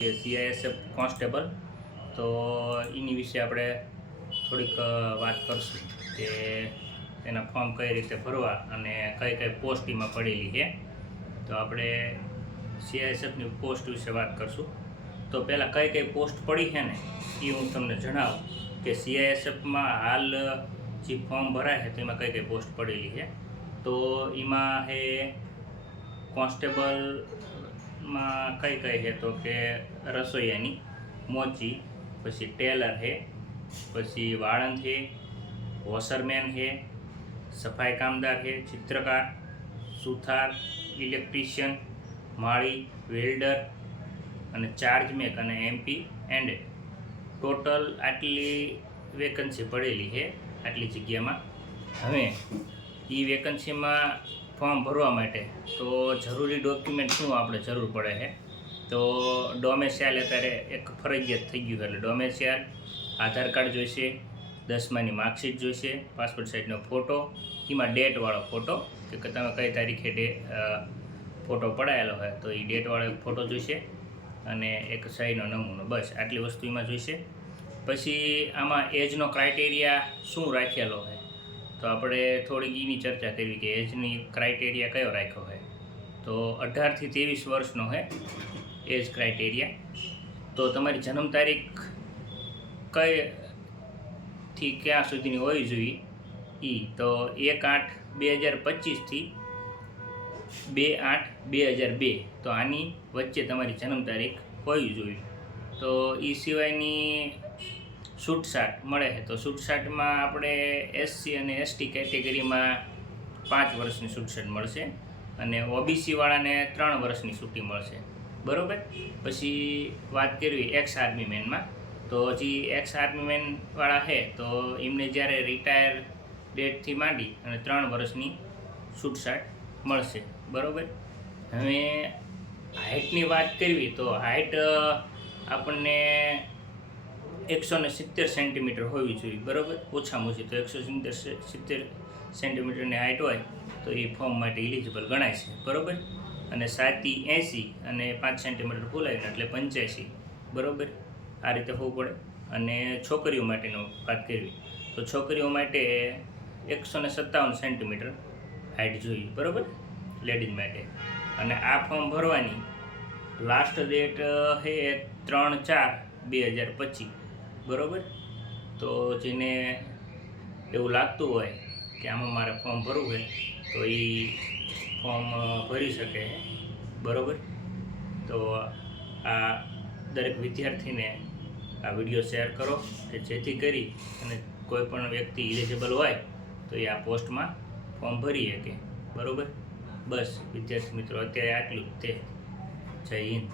CISF constable તો એની વિશે આપણે થોડીક વાત કરશું કે એના ફોર્મ કઈ રીતે ભરવા અને કઈ કઈ પોસ્ટ એમાં પડેલી છે. તો આપણે CISFની પોસ્ટ વિશે વાત કરશું. તો પહેલાં કઈ કઈ પોસ્ટ પડી છે ને એ હું તમને જણાવું કે CISFમાં હાલ જે ફોર્મ ભરાય છે તેમાં કઈ કઈ પોસ્ટ પડેલી છે. તો એમાં છે કોન્સ્ટેબલમાં કઈ કઈ છે તો કે રસોઈયાની, મોચી, પછી ટેલર છે, પછી વાળંદ છે, વોશરમેન છે, સફાઈ કામદાર છે, ચિત્રકાર, સુથાર, ઇલેક્ટ્રિશિયન, માળી, વેલ્ડર અને ચાર્જ મેક અને MP એન્ડ ટોટલ આટલી વેકન્સી પડેલી છે આટલી જગ્યામાં. હવે એ વેકન્સીમાં ફોર્મ ભરવા માટે તો જરૂરી ડોક્યુમેન્ટ શું આપણે જરૂર પડે છે તો ડોમેસિયલ અત્યારે એક ફરજિયાત થઈ ગયું. એટલે ડોમેસિયલ, આધાર કાર્ડ જોઈશે, 10માની માર્કશીટ જોઈશે, પાસપોર્ટ સાઇઝનો ફોટો, એમાં ડેટવાળો ફોટો કે તમે કઈ તારીખે ફોટો પડાયેલો હોય તો એ ડેટવાળો ફોટો જોઈશે અને એક સહીનો નમૂનો. બસ આટલી વસ્તુ એમાં જોઈશે. પછી આમાં એજનો ક્રાઇટેરિયા શું રાખેલો હોય તો આપણે થોડીક એની ચર્ચા કરવી કે એજની ક્રાઇટેરિયા કયો રાખ્યો હોય તો 18 થી 23 વર્ષનો હોય એજ ક્રાઇટેરિયા. તો તમારી જન્મ તારીખ કઈથી ક્યાં સુધીની હોવી જોઈએ તો 1/8/2025 થી 2/8/2002 તો આની વચ્ચે તમારી જન્મ તારીખ હોવી જોઈએ. તો એ સિવાયની છૂટછાટ મળે છે તો છૂટછાટમાં આપણે SC અને ST કેટેગરીમાં 5 વર્ષની છૂટછાટ મળશે અને OBC વાળાને 3 વર્ષની છૂટી મળશે. બરાબર. પછી વાત કરવી એક્સ આર્મી મેનમાં તો જે એક્સ આર્મી મેનવાળા છે તો એમને જ્યારે રિટાયર ડેટથી માંડી અને 3 વર્ષની છૂટછાટ મળશે. બરાબર. હવે હાઇટની વાત કરવી તો હાઇટ આપણને 170 સેન્ટીમીટર હોવી જોઈએ. બરાબર. ઓછામાં ઓછી તો 170 સેન્ટીમીટરની હાઇટ હોય તો એ ફોર્મ માટે એલિજિબલ ગણાય છે. બરાબર. અને 7 થી 80 અને 5 સેન્ટીમીટર ફૂલાવીને એટલે 85. બરાબર. આ રીતે હોવું પડે. અને છોકરીઓ માટેનો વાત કરવી તો છોકરીઓ માટે 157 સેન્ટીમીટર હાઇટ જોઈએ. બરાબર. લેડીઝ માટે. અને આ ફોર્મ ભરવાની લાસ્ટ ડેટ છે 3/4/2025. બરાબર. તો જેને એવું લાગતું હોય કે આમાં મારે ફોર્મ ભરવું હોય તો એ ફોર્મ ભરી શકે. બરાબર. તો આ દરેક વિદ્યાર્થીને આ વિડીયો શેર કરો કે જેથી કરી અને કોઈ પણ વ્યક્તિ એલિજિબલ હોય તો એ આ પોસ્ટમાં ફોર્મ ભરી શકે. બરાબર. બસ વિદ્યાર્થી મિત્રો અત્યારે આટલું જ તે. જય હિન્દ.